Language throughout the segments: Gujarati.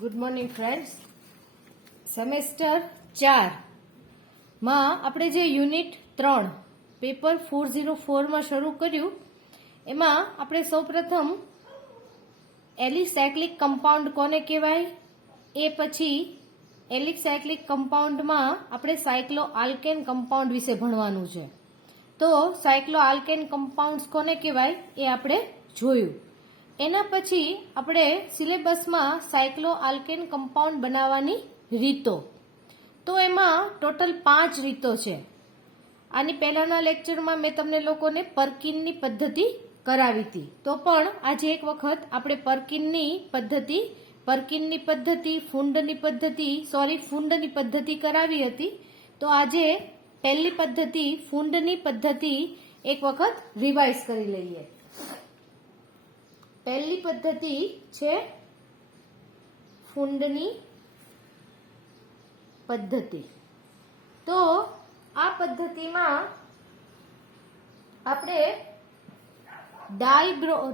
Good morning friends. સેમેસ્ટર 4 માં આપણે જે યુનિટ 3 પેપર 404 માં શરૂ કર્યું એમાં આપણે સૌપ્રથમ એલિસાયક્લિક કમ્પાઉન્ડ કોને કહેવાય એ પછી એલિસાયક્લિક કમ્પાઉન્ડમાં આપણે સાયક્લો આલ્કેન કમ્પાઉન્ડ વિશે ભણવાનું છે. તો સાયક્લો આલ્કેન કમ્પાઉન્ડ્સ કોને કહેવાય એ આપણે જોયું. એના પછી આપણે સિલેબસમાં સાયક્લો આલ્કેન કમ્પાઉન્ડ બનાવવાની રીતો, તો એમાં ટોટલ 5 રીતો છે. આની પહેલાના લેક્ચરમાં મેં તમને લોકોને પર્કિનની પદ્ધતિ કરાવી હતી, તો પણ આજે એક વખત આપણે પર્કિનની પદ્ધતિ ફુંડની પદ્ધતિ કરાવી હતી. તો આજે પહેલી પદ્ધતિ ફુંડની પદ્ધતિ એક વખત રિવાઇઝ કરી લઈએ. પહેલી પદ્ધતિ છે ફુંડની પદ્ધતિ. તો આ પદ્ધતિમાં આપણે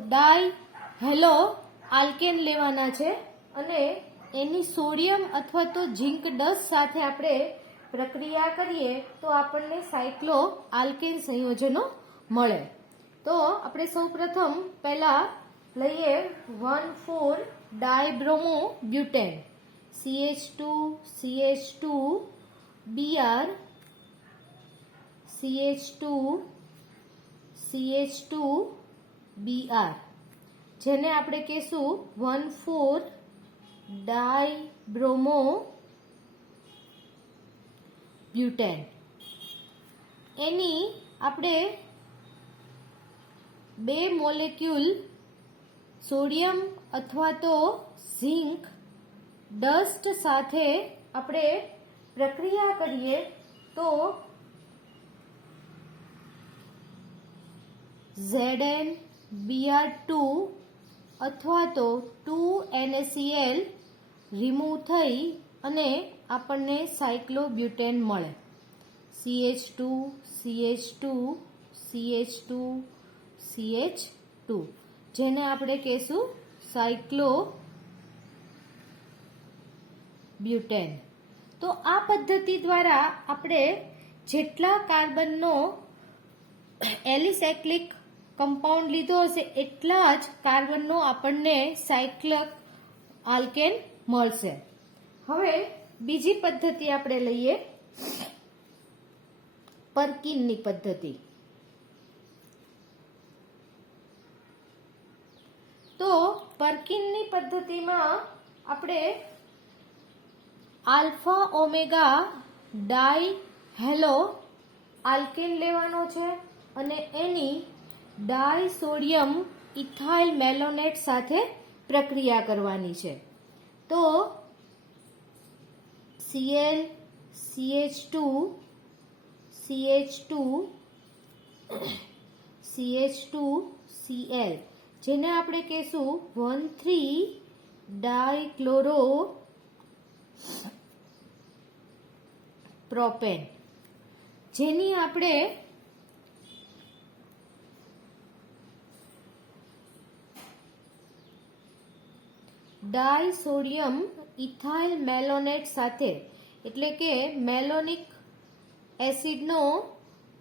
ડાયહેલો આલ્કેન લેવાના છે અને એની સોડિયમ અથવા તો ઝીંક ડસ્ટ સાથે આપણે પ્રક્રિયા કરીએ તો આપણને સાયક્લો આલ્કેન સંયોજનો મળે. તો આપણે સૌપ્રથમ પહેલા લઈએ 1,4 ડાયબ્રોમો butane CH2 Br CH2 Br, જેને આપણે કહેશું 1,4 ડાયબ્રોમો બ્યુટેન. એની આપણે 2 મોલેક્યુલ સોડિયમ અથવા તો ઝીંક ડસ્ટ સાથે આપણે પ્રક્રિયા કરીએ તો ZnBr2 અથવા તો 2NaCl રિમૂવ થઈ અને આપણને સાયક્લોબ્યુટેન મળે. CH2 જેને આપણે કહેશું સાયક્લોબ્યુટેન. તો આ પદ્ધતિ દ્વારા આપણે જેટલા કાર્બનનો એલિસાયક્લિક કમ્પાઉન્ડ લીધો હશે એટલા જ કાર્બનનો આપણને સાયક્લિક આલ્કેન મળશે. હવે બીજી પદ્ધતિ આપણે લઈએ પર્કિનની પદ્ધતિ. તો પર્કિનની પદ્ધતિમાં આપણે આલ્ફા ઓમેગા ડાયહેલો આલ્કેન લેવાનો છે અને એની ડાયસોડિયમ ઇથાઇલ મેલોનેટ સાથે પ્રક્રિયા કરવાની છે. તો Cl CH2Cl જેને આપણે કહેશું 1,3 ડાયક્લોરો પ્રોપેન, જેની આપણે ડાયસોડિયમ ઇથાઇલ મેલોનેટ સાથે, એટલે કે મેલોનિક એસિડનો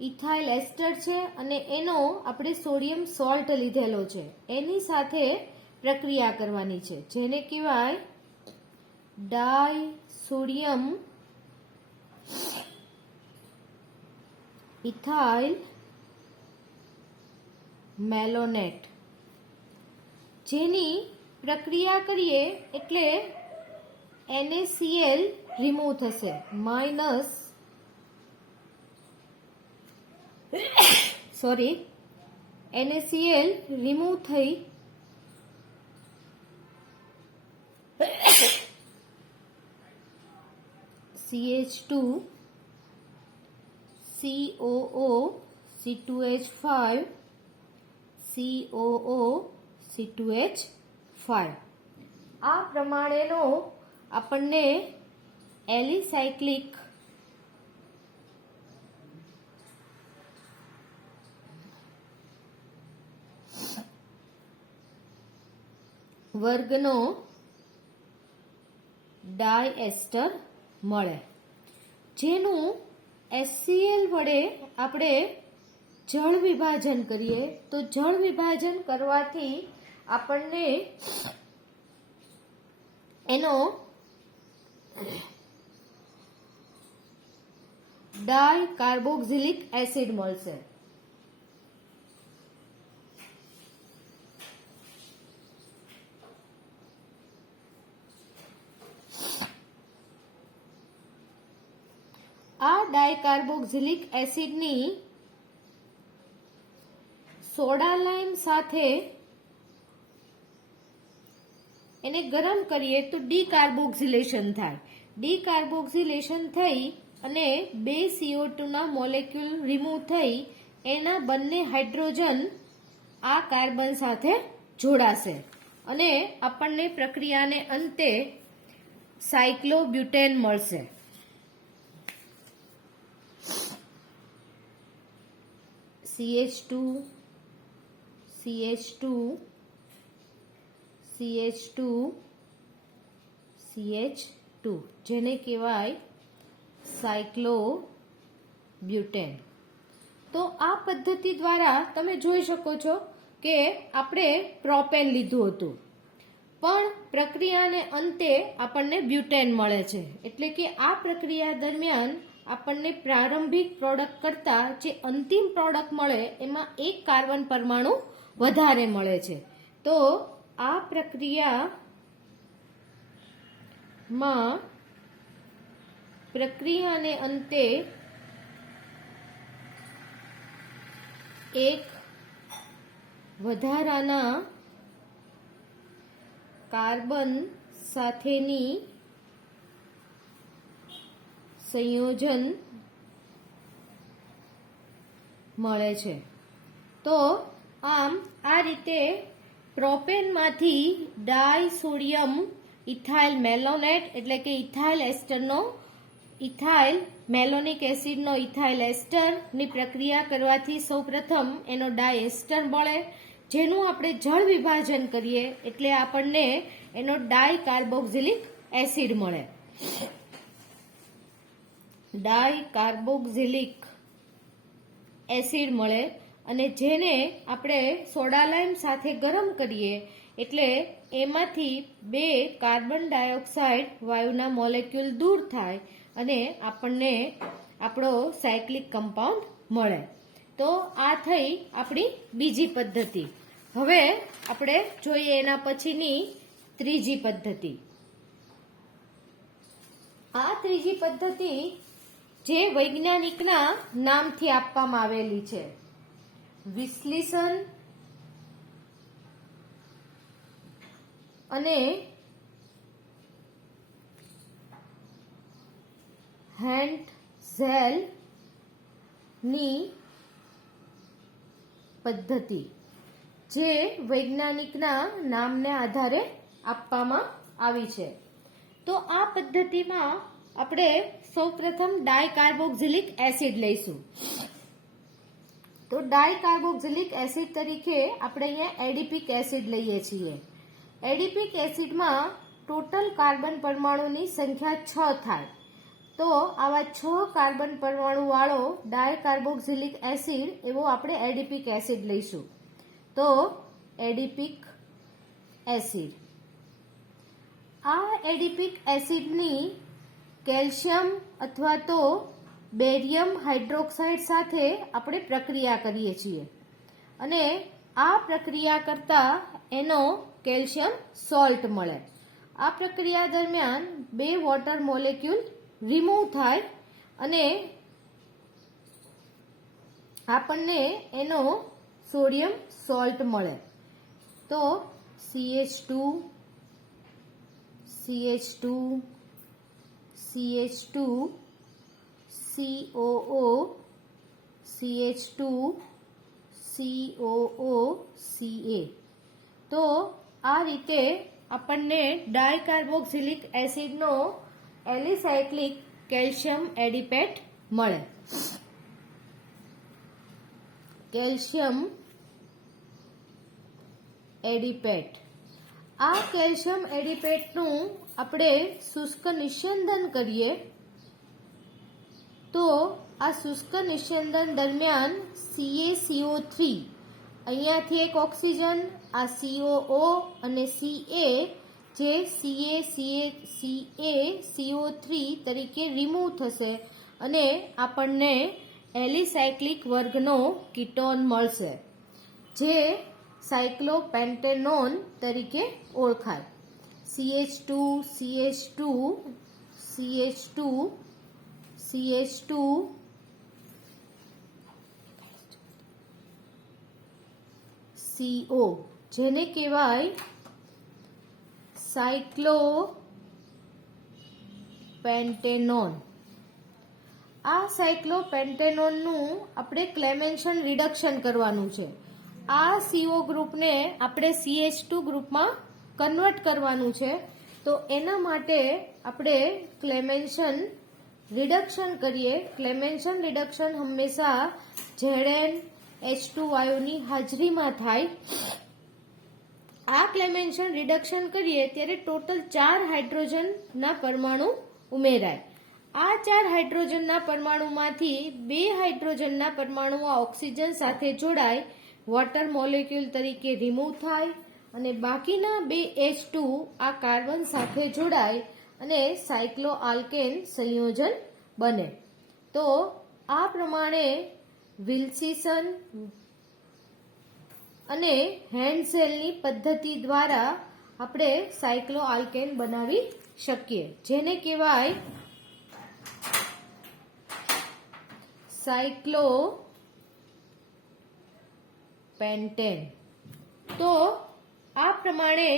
ઇથાઇલ એસ્ટર છે અને એનો આપણે સોડિયમ સોલ્ટ લીધેલો છે, એની સાથે પ્રક્રિયા કરવાની છે, જેને કહેવાય ડાયસોડિયમ ઇથાઇલ મેલોનેટ. જેની પ્રક્રિયા કરીએ એટલે NaCl રિમૂવ થશે, NaCl રિમૂવ થઈ CH2 COO C2H5 COO C2H5 આ પ્રમાણેનો આપણને એલિસાયક્લિક વર્ગનો ડાયએસ્ટર મળે, જેનું HCl વડે આપણે જળ વિભાજન કરીએ તો જળ વિભાજન કરવાથી આપણને એનો ડાયકાર્બોક્સિલિક એસિડ મળશે. આ ડાયકાર્બોક્સિલિક એસિડની સોડા લાઇમ સાથે એને ગરમ કરીએ તો ડીકાર્બોક્સિલેશન થાય. ડીકાર્બોક્સિલેશન થઈ અને 2 CO2 ના મોલેક્યુલ રિમૂવ થઈ એના બંને હાઇડ્રોજન આ કાર્બન સાથે જોડાશે અને આપણને પ્રક્રિયાને અંતે સાયક્લોબ્યુટેન મળશે. CH2 CH2 CH2 CH2 જેને કહેવાય સાયક્લોબ્યુટેન. તો આ પદ્ધતિ દ્વારા તમે જોઈ શકો છો કે આપણે પ્રોપેન લીધું હતું, પણ પ્રક્રિયાને અંતે આપણને બ્યુટેન મળે છે. એટલે કે આ પ્રક્રિયા દરમિયાન આપણને પ્રારંભિક પ્રોડક્ટ કરતાં જે અંતિમ પ્રોડક્ટ મળે એમાં એક કાર્બન પરમાણુ વધારે મળે છે. તો આ પ્રક્રિયાને અંતે એક વધારાના કાર્બન સાથેની સંયોજન મળે છે. તો આમ આ રીતે પ્રોપેનમાંથી ડાયસોડિયમ ઇથાઇલ મેલોનેટ એટલે કે ઇથાઇલ એસ્ટરનો ઇથાઇલ મેલોનિક એસિડનો ઇથાઇલ એસ્ટરની પ્રક્રિયા કરવાથી સૌપ્રથમ એનો ડાયએસ્ટર મળે, જેનું આપણે જળ વિભાજન કરીએ એટલે આપણને એનો ડાયકાર્બોક્સિલિક એસિડ મળે. ડાયકાર્બોક્સિલિક એસિડ મળે અને જેને આપણે સોડા લાઇમ સાથે ગરમ કરીએ એટલે એમાંથી 2 કાર્બન ડાયોક્સાઇડ વાયુના મોલેક્યુલ દૂર થાય અને આપણને આપણો સાયક્લિક કમ્પાઉન્ડ મળે. તો આ થઈ આપણી બીજી પદ્ધતિ. હવે આપણે જોઈએ એના પછીની ત્રીજી પદ્ધતિ. આ ત્રીજી પદ્ધતિ જે વૈજ્ઞાનિકના નામથી આપવામાં આવેલી છે, વિશ્લેષણ અને હેન્ટઝેલ ની પદ્ધતિ, જે વૈજ્ઞાનિકના નામને આધારે આપવામાં આવી છે. તો આ પદ્ધતિમાં આપણે સૌપ્રથમ ડાયકાર્બોક્સિલિક એસિડ લઈશું. તો ડાયકાર્બોક્સિલિક એસિડ તરીકે આપણે અહીંયા એડિપિક એસિડ લઈએ છીએ. એડિપિક એસિડમાં ટોટલ કાર્બન પરમાણુની સંખ્યા 6 થાય. તો આવા 6 કાર્બન પરમાણુ વાળો ડાયકાર્બોક્સિલિક એસિડ એવો આપણે એડિપિક એસિડ લઈશું. તો એડિપિક એસિડ, આ એડિપિક એસિડની કેલ્શિયમ અથવા તો બેરિયમ હાઇડ્રોક્સાઇડ સાથે આપણે પ્રક્રિયા કરીએ છીએ અને આ પ્રક્રિયા કરતા એનો કેલ્શિયમ સોલ્ટ મળે. આ પ્રક્રિયા દરમિયાન 2 વોટર મોલેક્યુલ રિમૂવ થાય અને આપણને એનો સોડિયમ સોલ્ટ મળે. તો CH2 CH2 CH2 COO CH2 COO CA. તો આ રીતે આપણને ડાયકાર્બોક્સિલિક એસિડનો એલિસાયક્લિક કેલ્શિયમ એડિપેટ મળે. કેલ્શિયમ એડિપેટ, આ કેલ્શિયમ એડિપેટનું આપણે શુષ્ક નિસ્યંદન કરીએ તો આ શુષ્ક નિસ્યંદન દરમિયાન CaCO3 અહીંયાથી એક ઓક્સિજન, આ COO અને Ca જે CaCO3 તરીકે રિમૂવ થશે અને આપણને એલિસાયક્લિક વર્ગનો કીટોન મળશે જે સાયક્લોપેન્ટેનોન તરીકે ઓળખાય. CH2 CH2 CH2 CH2 CO જેને કહેવાય સાયક્લોપેન્ટેનોન. આ સાયક્લોપેન્ટેનોનનું આપણે ક્લેમેન્શન રિડક્શન કરવાનું છે. આ CO ગ્રુપને આપણે CH2 ગ્રુપમાં કન્વર્ટ કરવાનું છે. તો એના માટે આપણે ક્લેમેન્શન રિડક્શન કરીએ. ક્લેમેન્શન રિડક્શન હંમેશા ZnH2 વાયુની હાજરીમાં થાય. આ ક્લેમેન્શન રિડક્શન કરીએ ત્યારે ટોટલ 4 હાઇડ્રોજનના પરમાણુ ઉમેરાય. આ 4 હાઇડ્રોજનના પરમાણુમાંથી 2 હાઇડ્રોજનના પરમાણુ ઓક્સિજન સાથે જોડાય, વોટર મોલેક્યુલ તરીકે રિમૂવ થાય અને બાકીના 2 H2 આ કાર્બન સાથે જોડાય અને સાયક્લોઆલ્કેન સંયોજન બને. તો આ પ્રમાણે વિલ્સીસન અને હેન્સેલની પદ્ધતિ દ્વારા આપણે સાયક્લોઆલ્કેન બનાવી શકીએ, જેને કહેવાય સાયક્લોપેન્ટેન. તો આ પ્રમાણે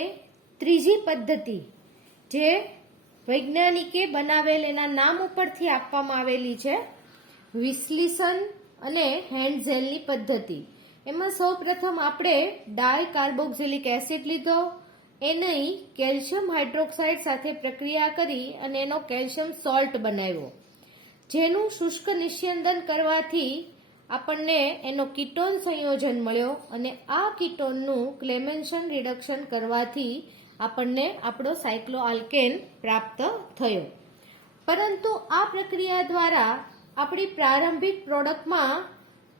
ત્રીજી પદ્ધતિ જે વૈજ્ઞાનિકે બનાવેલ એના નામ ઉપરથી આપવામાં આવેલી છે, વિશ્લેષણ અને હેન્ઝેલની પદ્ધતિ. એમાં સૌપ્રથમ આપણે ડાયકાર્બોક્સિલિક એસિડ લીધો, એને કેલ્શિયમ હાઇડ્રોક્સાઇડ સાથે પ્રક્રિયા કરી અને એનો કેલ્શિયમ સોલ્ટ બનાવ્યો, જેનું શુષ્ક નિસ્યંદન કરવાથી આપણને એનો કીટોન સંયોજન મળ્યો અને આ કીટોનનું ક્લેમેન્શન રિડક્શન કરવાથી આપણને આપણો સાયક્લોઆલ્કેન પ્રાપ્ત થયો. પરંતુ આ પ્રક્રિયા દ્વારા આપણી પ્રારંભિક પ્રોડક્ટમાં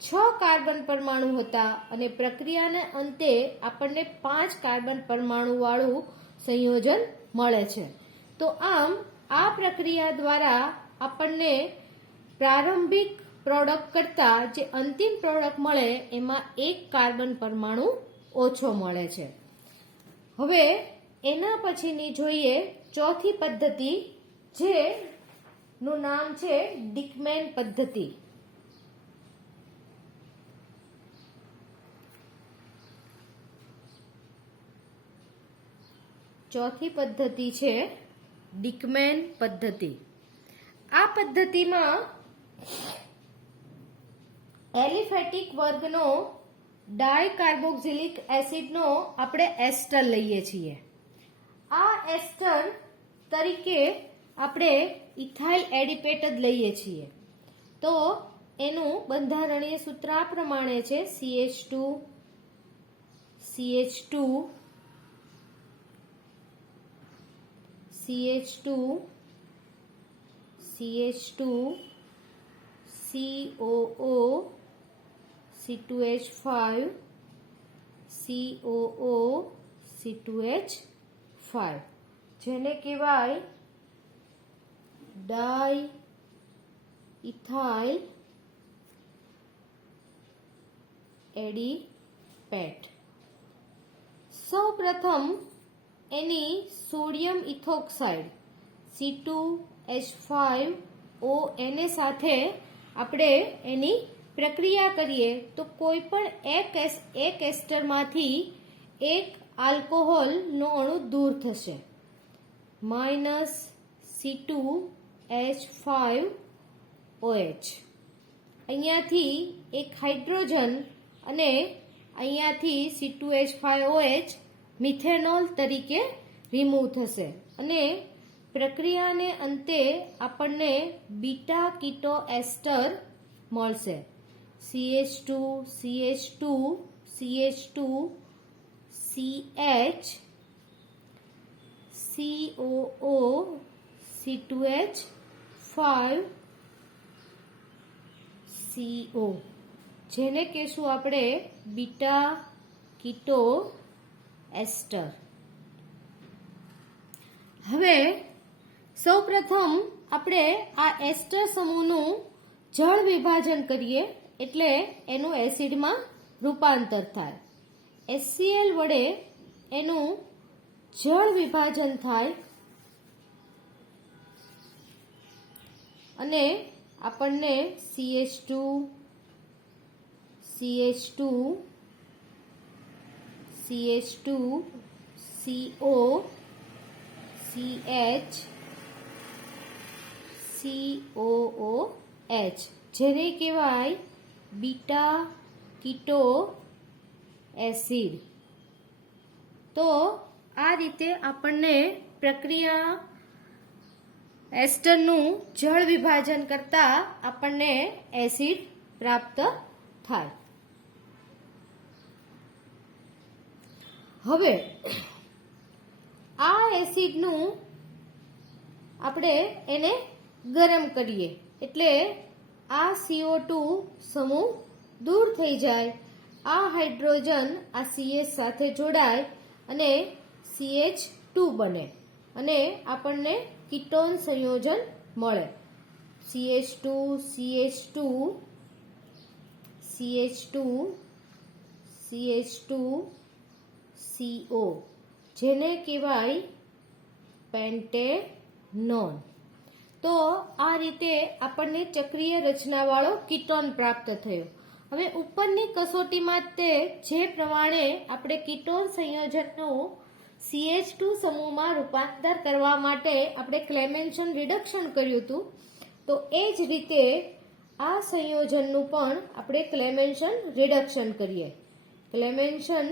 6 કાર્બન પરમાણુ હતા અને પ્રક્રિયાને અંતે આપણને 5 કાર્બન પરમાણુ વાળું સંયોજન મળે છે. તો આમ આ પ્રક્રિયા દ્વારા આપણને પ્રારંભિક પ્રોડક્ટ કરતાં જે અંતિમ પ્રોડક્ટ મળે એમાં 1 કાર્બન પરમાણુ ઓછો મળે છે. હવે એના પછીની જોઈએ ચોથી પદ્ધતિ, જેનું નામ છે ડિકમેન પદ્ધતિ. ચોથી પદ્ધતિ છે ડિકમેન પદ્ધતિ. આ પદ્ધતિમાં એલિફેટિક વર્ગનો ડાયકાર્બોક્સિલિક એસિડનો આપણે એસ્ટર લઈએ છીએ. આ એસ્ટર તરીકે આપણે ઇથાઇલ એડિપેટ જ લઈએ છીએ. તો એનું બંધારણીય સૂત્ર આ પ્રમાણે છે: CH2 CH2 CH2 CH2 COO C2H5 COO C2H5 જેને કહેવાય ડાઈ ઇથાઇલ એડિપેટ. સૌપ્રથમ એની સોડિયમ ઇથોક્સાઇડ C2H5ONA સાથે આપણે એની પ્રક્રિયા કરીએ તો કોઈ પણ એક એસ્ટરમાંથી એક આલ્કોહોલનો અણુ દૂર થશે, -C2H5OH. અહીંયાથી એક હાઇડ્રોજન અને અહીંયાથી C2H5OH મિથેનોલ તરીકે રિમૂવ થશે અને પ્રક્રિયાને અંતે આપણને બીટા કીટો એસ્ટર મળશે. CH2 CH2 CH2 CH COO C2H 5 CO, જેને કહેશું આપણે બીટા કીટો એસ્ટર. હવે સૌપ્રથમ આપણે આ એસ્ટર સમૂહનું જળ વિભાજન કરીએ એટલે એનું એસિડમાં રૂપાંતર થાય. HCl વડે એનું જળ વિભાજન થાય અને આપણને CH2 CH2 CH2 CO CH COOH, જેને કહેવાય બીટા કીટો એસિડ. તો આ રીતે આપણને પ્રક્રિયા એસ્ટરનું જળ વિભાજન કરતા આપણને એસિડ પ્રાપ્ત થાય. હવે આ એસિડનું આપણે એને ગરમ કરીએ એટલે આ CO2 સમૂહ દૂર થઈ જાય. આ હાઇડ્રોજન આ CH સાથે જોડાય અને CH2 બને અને આપણને કીટોન સંયોજન મળે. CH2 CH2 CH2 CH2 CO, જેને કહેવાય પેન્ટેનોન. તો આ રીતે આપણને ચક્રીય રચનાવાળો કીટોન પ્રાપ્ત થયો. હવે ઉપરની કસોટીમાં તે જે પ્રમાણે આપણે કીટોન સંયોજનનું CH2 સમૂહમાં રૂપાંતર કરવા માટે આપણે ક્લેમેન્શન રિડક્શન કર્યું હતું, તો એ જ રીતે આ સંયોજનનું પણ આપણે ક્લેમેન્શન રિડક્શન કરીએ. ક્લેમેન્શન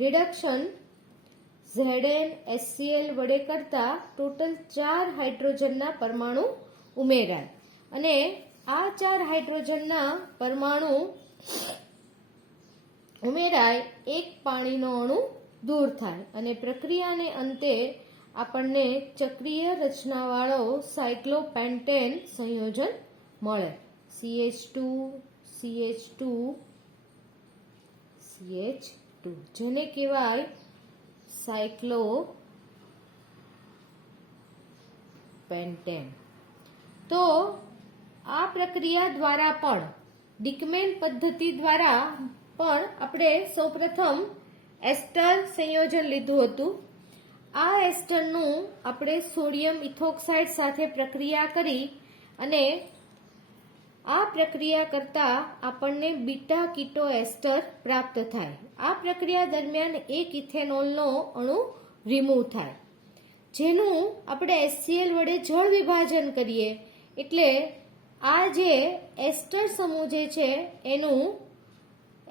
રિડક્શન ZnHCl વડે કરતા ટોટલ 4 હાઇડ્રોજનના પરમાણુ ઉમેરાય અને આ 4 હાઇડ્રોજનના પરમાણુ ઉમેરાય, એક પાણીનો અણુ દૂર થાય અને પ્રક્રિયાને અંતે આપણને ચક્રીય રચનાવાળો સાયક્લોપેન્ટેન સંયોજન મળે. CH2 CH2 CH2, જેને કહેવાય સાયક્લોપેન્ટેન. તો આ પ્રક્રિયા દ્વારા પણ ડિકમેન પદ્ધતિ દ્વારા પણ આપણે સૌપ્રથમ એસ્ટર સંયોજન લીધું હતું. આ એસ્ટરનું આપણે સોડિયમ ઇથોક્સાઇડ સાથે પ્રક્રિયા કરી અને આ પ્રક્રિયા કરતા આપણને બીટા કીટો એસ્ટર પ્રાપ્ત થાય. આ પ્રક્રિયા દરમિયાન એક ઇથેનોલનો અણુ રિમૂવ થાય, જેનું આપણે HCl વડે જળ વિભાજન કરીએ એટલે આ જે એસ્ટર સમૂહ જે છે એનું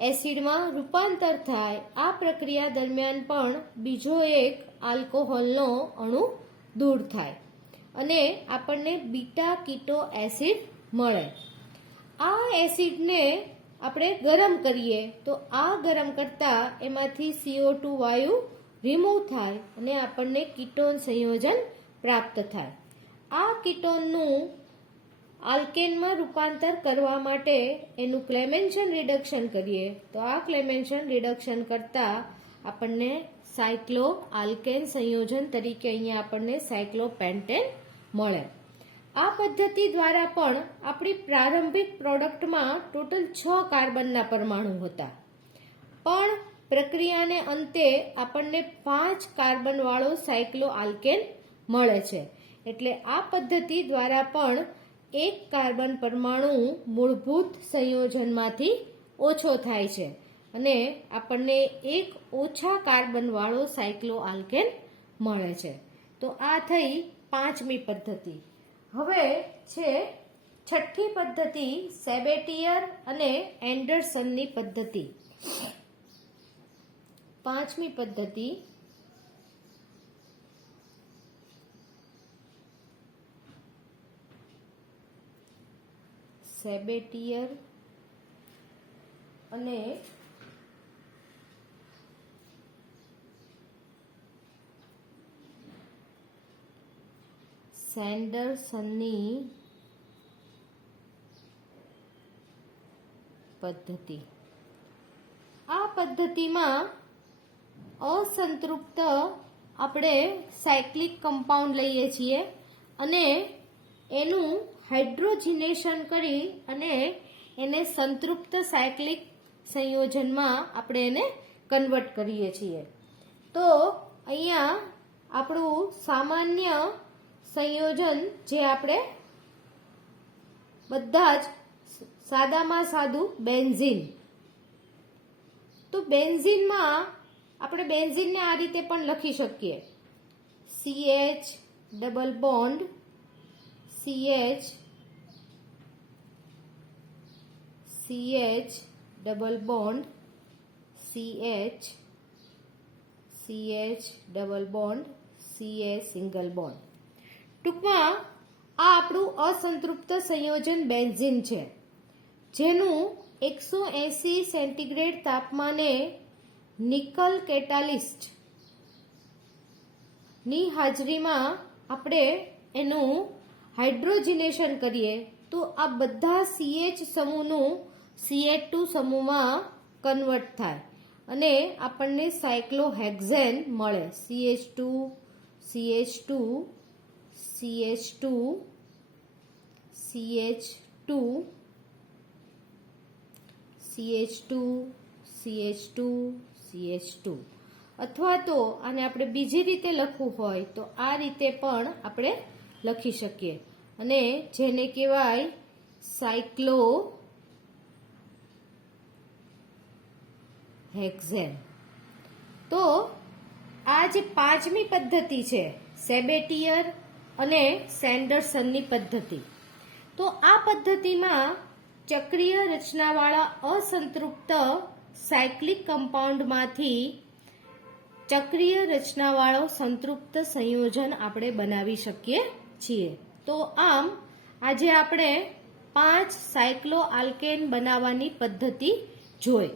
એસિડમાં રૂપાંતર થાય. આ પ્રક્રિયા દરમિયાન પણ બીજો એક આલ્કોહોલનો અણુ દૂર થાય અને આપણને બીટા કીટો એસિડ મળે. આ એસિડને આપણે ગરમ કરીએ તો આ ગરમ કરતા એમાંથી CO2 વાયુ રિમૂવ થાય અને આપણને કીટોન સંયોજન પ્રાપ્ત થાય. આ કીટોનનું આલ્કેનમાં રૂપાંતર કરવા માટે એનું ક્લેમેન્શન રિડક્શન કરીએ તો આ ક્લેમેન્શન રિડક્શન કરતા આપણને સાયક્લો આલ્કેન સંયોજન તરીકે અહીંયા આપણને સાયક્લોપેન્ટેન મળે. આ પદ્ધતિ દ્વારા પણ આપણી પ્રારંભિક પ્રોડક્ટમાં ટોટલ 6 કાર્બનના પરમાણુ હતા, પણ પ્રક્રિયાને અંતે આપણને 5 કાર્બન વાળો સાયક્લો આલ્કેન મળે છે. એટલે આ પદ્ધતિ દ્વારા પણ એક કાર્બન પરમાણુ મૂળભૂત સંયોજનમાંથી ઓછો થાય છે અને આપણને એક ઓછા કાર્બન વાળો સાયક્લો આલ્કેન મળે છે. તો આ થઈ 5મી પદ્ધતિ. હવે છે 6ઠ્ઠી પદ્ધતિ, સેબેટિયર અને એન્ડરસનની પદ્ધતિ. 5મી પદ્ધતિ સેબેટિયર અને સેન્ડરસનની પદ્ધતિ. આ પદ્ધતિમાં અસંતૃપ્ત આપણે સાયક્લિક કમ્પાઉન્ડ લઈએ છીએ અને એનું હાઇડ્રોજનેશન કરી અને એને સંતૃપ્ત સાયક્લિક સંયોજનમાં આપણે એને કન્વર્ટ કરીએ છીએ. તો અહીંયા આપણું સામાન્ય સંયોજન જે આપણે બધા જ સાદામાં સાદું બેન્ઝીન. તો બેન્ઝીનમાં આપણે બેન્ઝીનને આ રીતે પણ લખી શકીએ, CH double bond CH double bond CH double bond single bond. ટૂંકમાં આ આપણું અસંતૃપ્ત સંયોજન બેન્ઝીન છે, જેનું 180 સેન્ટીગ્રેડ તાપમાને નિકલ કેટાલિસ્ટ ની હાજરીમાં આપણે એનું હાઇડ્રોજનેશન કરીએ તો આ બધા CH સમૂહનું CH2 સમૂહમાં કન્વર્ટ થાય અને આપણને સાયક્લોહેક્ઝેન મળે. CH2 CH2 CH2 CH2 CH2 CH2 CH2. અથવા તો આને આપણે બીજી રીતે લખવું હોય તો આ રીતે પણ આપણે લખી શકીએ અને જેને કહેવાય સાયક્લોહેક્ઝેન. તો આ જે પાંચમી પદ્ધતિ છે સેબેટિયર અને સેન્ડરસનની પદ્ધતિ. તો આ પદ્ધતિમાં ચક્રીય રચનાવાળા અસંતૃપ્ત સાયક્લિક કમ્પાઉન્ડમાંથી ચક્રીય રચનાવાળો સંતૃપ્ત સંયોજન આપણે બનાવી શકીએ છીએ. તો આમ આજે આપણે 5 સાયક્લો આલ્કેન બનાવવાની પદ્ધતિ જોઈ.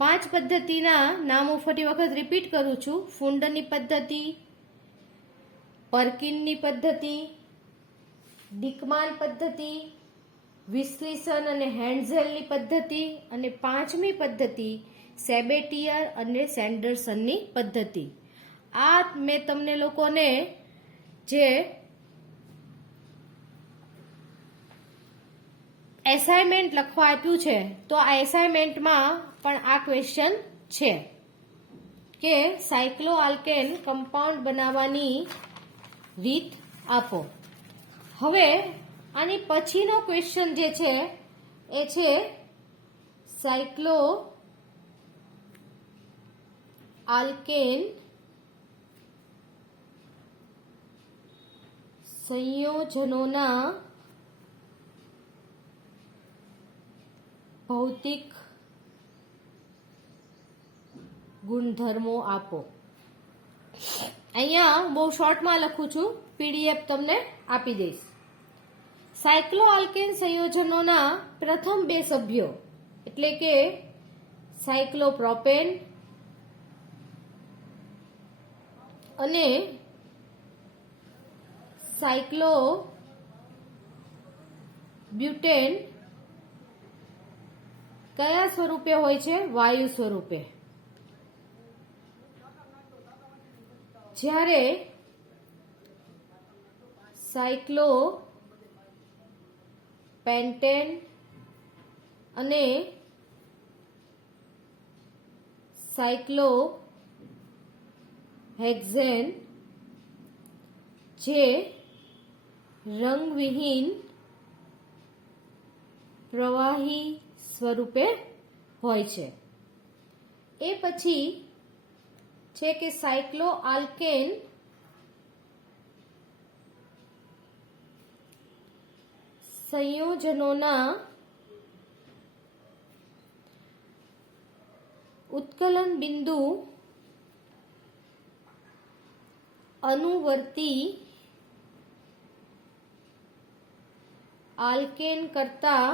5 પદ્ધતિના નામો ફરી વખત રિપીટ કરું છું. ફુંડની પદ્ધતિ, પર્કિનની પદ્ધતિ, ડિકમાન પદ્ધતિ, વિસ્લીસન અને હેન્ઝેલની પદ્ધતિ અને 5મી પદ્ધતિ સેબેટિયર અને સેન્ડરસનની પદ્ધતિ. આ મેં તમને લોકોને જે એસાઇનમેન્ટ લખવા આપ્યું છે તો આ એસાઇનમેન્ટમાં પણ આ ક્વેશ્ચન છે કે સાયક્લો આલ્કેન કમ્પાઉન્ડ બનાવવાની રીત આપો. હવે આની પછીનો ક્વેશ્ચન જે છે એ છે સાયક્લો આલ્કેન સંયોજનોના ભૌતિક ગુણધર્મો આપો. અહીંયા બહુ શોર્ટમાં લખું છું, PDF તમને આપી દઈશ. સાયક્લો આલ્કેન સંયોજનોના પ્રથમ 2 સભ્યો એટલે કે સાયક્લોપ્રોપેન અને સાયક્લોબ્યુટેન કયા સ્વરૂપે હોય છે? વાયુ સ્વરૂપે. જ્યારે સાયક્લોપેન્ટેન અને સાયક્લોહેક્ઝેન જે રંગવિહીન પ્રવાહી સ્વરૂપે હોય છે. એ પછી છે કે સાયક્લો આલ્કેન સંયોજનોના ઉત્કલન બિંદુ અનુવર્તી આલ્કેન કરતા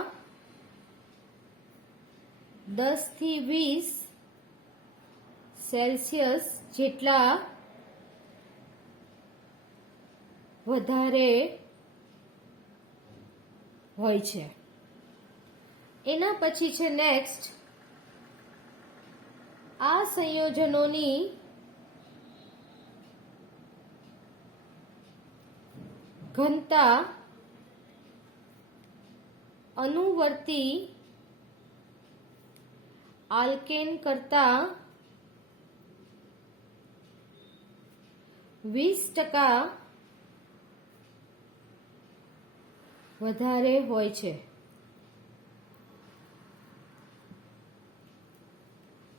10 થી 20 સેલ્સિયસ જેટલા વધારે હોય છે. એના પછી છે નેક્સ્ટ, આ સંયોજનોની ઘનતા અનુવર્તી આલ્કેન કરતા 20% વધારે હોય છે.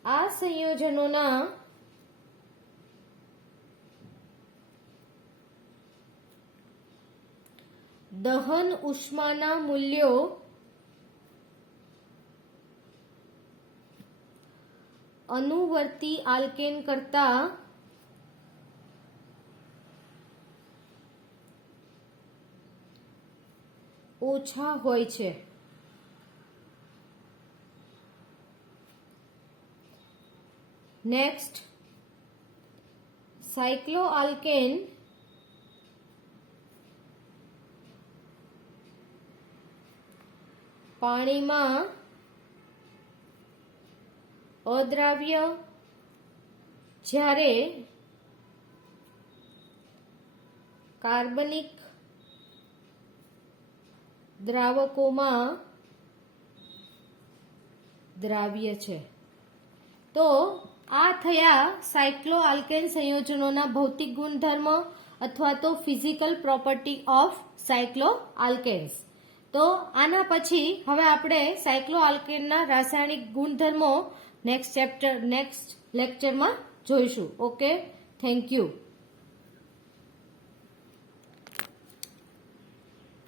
આ સંયોજનોના દહન ઉષ્માના મૂલ્યો અનુવર્તી આલ્કેન કરતા ઓછા હોય છે. નેક્સ્ટ, સાયક્લોઆલ્કેન પાણીમાં અદ્રાવ્ય જ્યારે કાર્બનિક દ્રાવકોમાં દ્રાવ્ય છે. તો આ થયા સાયક્લોઆલ્કેન સંયોજનોના ભૌતિક ગુણધર્મ અથવા તો ફિઝિકલ પ્રોપર્ટી ઓફ સાયક્લોઆલ્કેન્સ. તો આના પછી હવે આપણે સાયક્લોઆલ્કેનના રાસાયણિક ગુણધર્મો નેક્સ્ટ લેક્ચરમાં જોઈશું. Okay, thank you.